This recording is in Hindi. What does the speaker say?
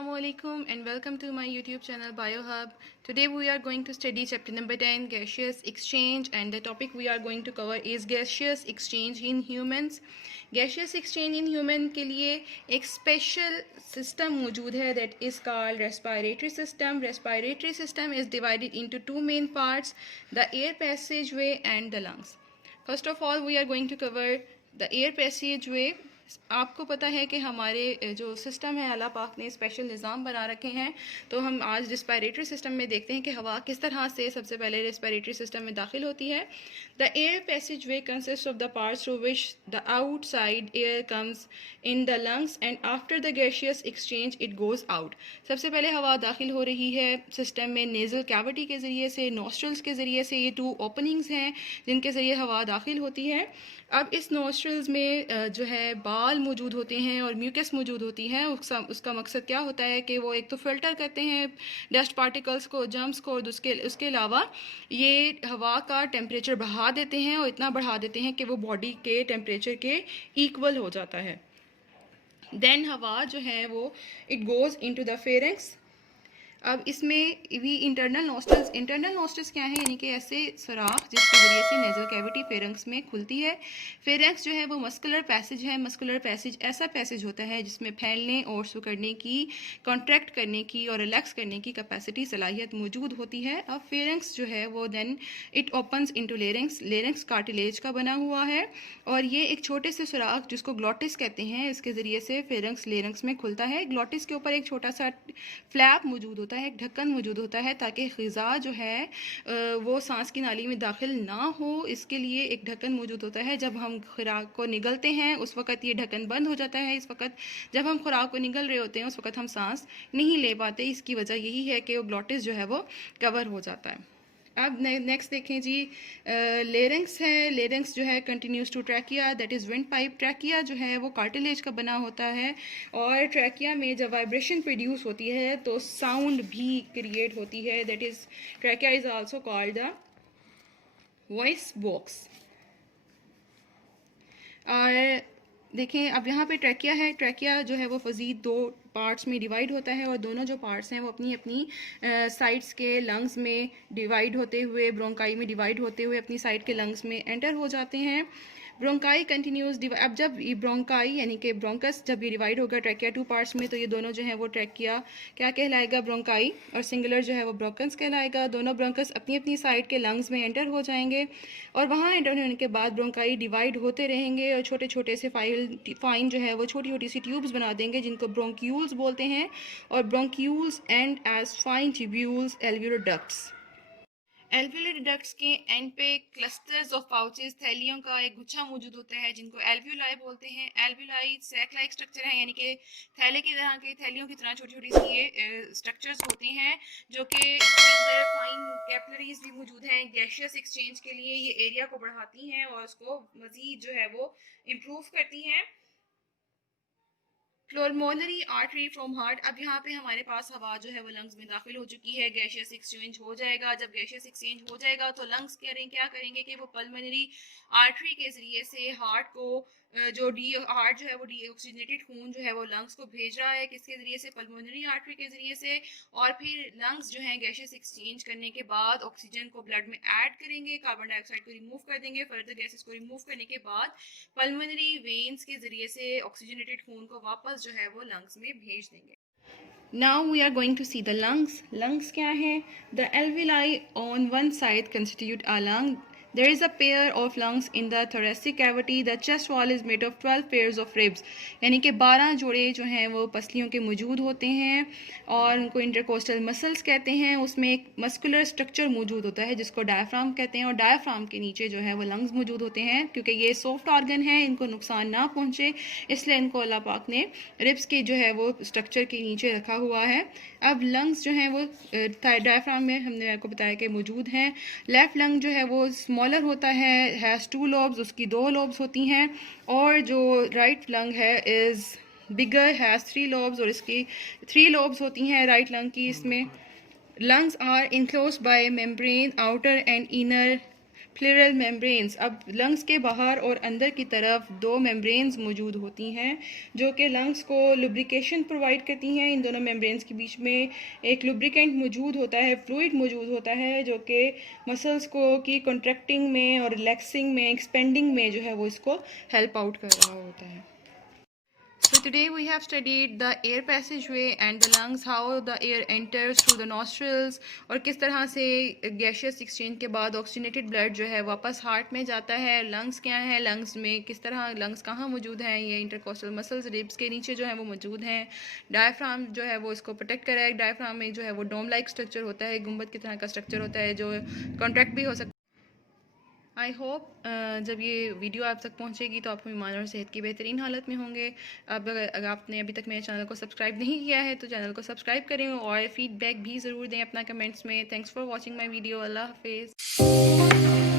Assalamualaikum and welcome to my YouTube channel BioHub. Today we are going to study chapter number 10 gaseous exchange, and the topic we are going to cover is gaseous exchange in humans. Gaseous exchange in human के लिए एक special system मौजूद है that is called respiratory system. Respiratory system is divided into two main parts, the air passageway and the lungs. First of all we are going to cover the air passageway. आपको पता है कि हमारे जो सिस्टम है अल्लाह पाक ने स्पेशल निज़ाम बना रखे हैं, तो हम आज रेस्पिरेटरी सिस्टम में देखते हैं कि हवा किस तरह से सबसे पहले रेस्पिरेटरी सिस्टम में दाखिल होती है. The air passage way consist of the parts through which the outside air comes in the lungs and after the gaseous exchange it goes out. सबसे पहले हवा दाखिल हो रही है सिस्टम में नेज़ल कैविटी के ज़रिए से, नोस्ट्रल्स के ज़रिए से. ये टू ओपनिंग्स हैं जिनके ज़रिए हवा दाखिल होती है. अब इस नोस्ट्रल्स में जो है बाल मौजूद होते हैं और म्यूकस मौजूद होती है. उसका मकसद क्या होता है कि वो एक तो फ़िल्टर करते हैं डस्ट पार्टिकल्स को, जम्स को, और उसके अलावा ये हवा का टेम्परेचर बढ़ा देते हैं, और इतना बढ़ा देते हैं कि वो बॉडी के टेम्परेचर के इक्वल हो जाता है. देन हवा जो है वो it goes into the pharynx. अब इसमें भी इंटरनल नोस्ट्रल्स क्या है, यानी कि ऐसे सुराख जिसके ज़रिए से नेज़ल कैविटी फेरेंक्स में खुलती है. फेरेंक्स जो है वो मस्कुलर पैसेज है. मस्कुलर पैसेज ऐसा पैसेज होता है जिसमें फैलने और सिकुड़ने की, कॉन्ट्रैक्ट करने की और रिलैक्स करने की कैपेसिटी, सलाहियत मौजूद होती है. अब फेरेंक्स जो है वो then it opens into larynx. Larynx cartilage का बना हुआ है और ये एक छोटे से सुराख जिसको ग्लोटिस कहते हैं, इसके ज़रिए से फेरेंक्स लेरिंग्स में खुलता है. ग्लोटिस के ऊपर एक छोटा सा फ्लैप मौजूद होता है, एक ढक्कन मौजूद होता है, ताकि ग़िज़ा जो है वो सांस की नाली में दाखिल ना हो. इसके लिए एक ढक्कन मौजूद होता है. जब हम खुराक को निगलते हैं उस वक़्त ये ढक्कन बंद हो जाता है. इस वक्त जब हम खुराक को निगल रहे होते हैं उस वक़्त हम सांस नहीं ले पाते. इसकी वजह यही है कि वो ग्लोटिस जो है वो कवर हो जाता है. अब नेक्स्ट देखें जी, लेरिंग्स है. लेरिंग्स जो है continues to trachea, that is wind pipe. Trachea जो है वो कार्टिलेज का बना होता है, और ट्रैकिया में जब वाइब्रेशन प्रोड्यूस होती है तो साउंड भी क्रिएट होती है. That is trachea is also called the voice box. और देखें अब यहाँ पे ट्रैकिया है. ट्रैकिया जो है वो मज़ीद दो पार्ट्स में डिवाइड होता है, और दोनों जो पार्ट्स हैं वो अपनी अपनी साइड्स के लंग्स में डिवाइड होते हुए, ब्रोंकाई में डिवाइड होते हुए अपनी साइड के लंग्स में एंटर हो जाते हैं. Bronchi continuous. अब जब ये ब्रोंकाई यानी कि ब्रोंकस जब ये डिवाइड होगा ट्रैकिया टू पार्ट्स में, तो ये दोनों जो हैं वो ट्रैकिया क्या कहलाएगा, ब्रोंकाई, और सिंगुलर जो है वो ब्रोंकस कहलाएगा. दोनों ब्रोंकस अपनी अपनी साइड के लंग्स में एंटर हो जाएंगे, और वहाँ एंटर होने के बाद ब्रोंकाई डिवाइड होते रहेंगे और छोटे छोटे से फाइन जो है वो छोटी छोटी सी ट्यूब्स बना देंगे जिनको ब्रोंक्यूल्स बोलते हैं. और bronchioles end as fine tubules alveolar ducts. Alveolar ducts के एंड पे क्लस्टर्स ऑफ पाउचेस, थैलियों का एक गुच्छा मौजूद होता है जिनको एल्वियोलाई बोलते हैं. एल्वियोलाई सैक लाइक स्ट्रक्चर है, यानी कि थैले की तरह के, थैलियों की तरह छोटी छोटी सी ये स्ट्रक्चर्स होते हैं जो कि फाइन कैपिलरीज भी मौजूद हैं. गैसियस एक्सचेंज के लिए ये एरिया को बढ़ाती हैं और उसको मज़ीद जो है वो इम्प्रूव करती हैं. प्लमोनरी आर्टरी फ्रॉम हार्ट. अब यहाँ पे हमारे पास हवा जो है वो लंग्स में दाखिल हो चुकी है. गैसियस एक्सचेंज हो जाएगा. जब गैसियस एक्सचेंज हो जाएगा तो लंग्स क्या करेंगे कि वो पल्मोनरी आर्टरी के ज़रिए से हार्ट को हार्ट जो है वो डीऑक्सीजनेटेड खून जो है वो लंग्स को भेज रहा है. किसके ज़रिए से, पल्मोनरी आर्टरी के ज़रिए से. और फिर लंग्स जो है गैसियस एक्सचेंज करने के बाद ऑक्सीजन को ब्लड में ऐड करेंगे, कार्बन डाइऑक्साइड को रिमूव कर देंगे. फर्दर गैसेस को रिमूव करने के बाद पल्मोनरी वेन्स के ज़रिए से ऑक्सीजनेटेड खून को वापस जो है वो लंग्स में भेज देंगे. Now we are going to see the lungs. Lungs क्या है? The alveoli on one side constitute a lung. There is a pair of lungs in the thoracic cavity. The chest wall is made of 12 pairs of ribs. यानी कि 12 जोड़े जो हैं वो पसलियों के मौजूद होते हैं, और उनको इंटरकोस्टल मसल्स कहते हैं. उसमें एक मस्कुलर स्ट्रक्चर मौजूद होता है जिसको डायफ्राम कहते हैं, और डायफ्राम के नीचे जो है वो लंग्स मौजूद होते हैं. क्योंकि ये सॉफ्ट ऑर्गन है, इनको नुकसान ना पहुँचे, इसलिए इनको अल्लाह पाक ने रिब्स के जो है वो स्ट्रक्चर के नीचे रखा हुआ है. अब लंग्स जो हैं वो डायफ्राम में हमने आपको बताया कि मौजूद हैं. लेफ़्ट लंग जो है वो स्मॉलर होता है, हैज़ 2 लोब्स, उसकी 2 लोब्स होती हैं. और जो राइट लंग है इज़ बिगर, हैज़ 3 लोब्स, और इसकी 3 लोब्स होती हैं राइट लंग की. इसमें lungs are enclosed by membrane, outer and inner pleural membranes. अब लंग्स के बाहर और अंदर की तरफ दो मेम्ब्रेन्स मौजूद होती हैं जो कि लंग्स को लुब्रिकेशन प्रोवाइड करती हैं। इन दोनों मेम्ब्रेन्स के बीच में एक लुब्रिकेंट मौजूद होता है, फ्लूइड मौजूद होता है जो कि मसल्स को की कॉन्ट्रैक्टिंग में और रिलैक्सिंग में, एक्सपेंडिंग में जो है वो इसको हेल्प आउट कर रहा होता है। So today we have studied the air passageway and the lungs, how the air enters through the nostrils और किस तरह से गैशियस एक्सचेंज के बाद ऑक्सीजनेटेड ब्लड जो है वापस हार्ट में जाता है। लंग्स क्या है, लंग्स में किस तरह, लंग्स कहाँ मौजूद हैं, ये इंटरकोस्टल मसल्स रिब्स के नीचे जो है वो मौजूद हैं। डायफ्राम जो है वो इसको प्रोटेक्ट कर रहा है। डायफ्राम में जो है वो डोम लाइक स्ट्रक्चर होता है, गुंबद की तरह का स्ट्रक्चर होता है जो कॉन्ट्रैक्ट भी हो सकता है। आई होप जब ये वीडियो आप तक पहुंचेगी तो आप ईमान और सेहत की बेहतरीन हालत में होंगे। अब अगर आपने अभी तक मेरे चैनल को सब्सक्राइब नहीं किया है तो चैनल को सब्सक्राइब करें और फीडबैक भी ज़रूर दें अपना कमेंट्स में। Thanks for watching my video. अल्लाह हाफिज़।